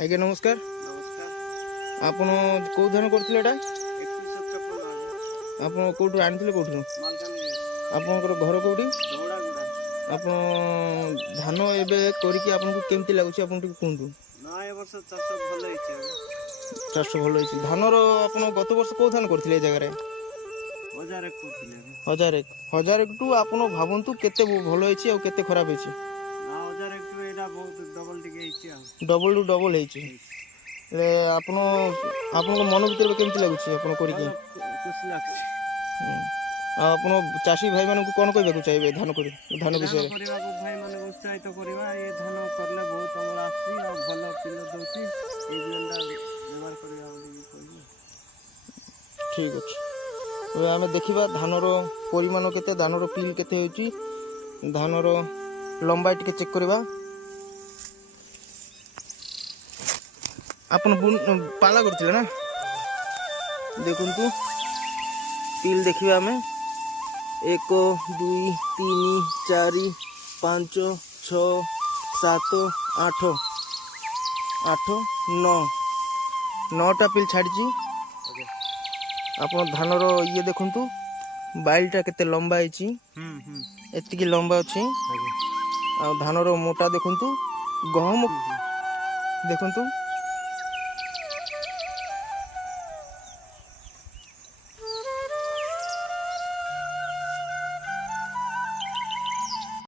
आज्ञा नमस्कार। नमस्कार। आपण कौ धान करथिले एटा 2153 आपण कोठु आनिथिले कोठु मालकानगिरी आपनकर घर कोठी दौड़ागुड़ा आपण धान एबे करिकि आपनको केमति लागुछि आपण टिक कुंतु ना ए वर्ष चाष भल होइछ चाष भल होइछि धानर आपण गत वर्ष कौ धान करथिले ए जगह रे 1000 करथिले 1000 टू आपण भाबंतु केते भल होइछि और केते खराब होइछि ना 1000 टू एटा बहुत डबल टिके होइछि डबल टू डबल होइछि ले आपण आपनको मन भीतर केमति लागुछि आपण करिकि खुशी लागछि आपण चाषी भाई मानन को कोन कहबे चाहिए धान करी धान विषय रे करबा को भाई माने उत्साहित करबा ए धान करले बहुत अमल आसी और भल पिलो दउछि ए बिलंदा व्यवहार करबा बोली कहबो ठीक अछि ए आमे देखिबा धानर परिमाण केते धानर पिल केते होछि धानर लंबाई टिके चेक करबा आपण पाला करथिले ना देखंतु पिल देखिबा आमे 1 2 3 4 5 6 7 8 8 9 9टा पिल छाड़ी आपण धानर ये देखंतु बाइलटा केते लंबा हैची एतिकी लंबा अछि आ धानर मोटा देखंतु गहम देखंतु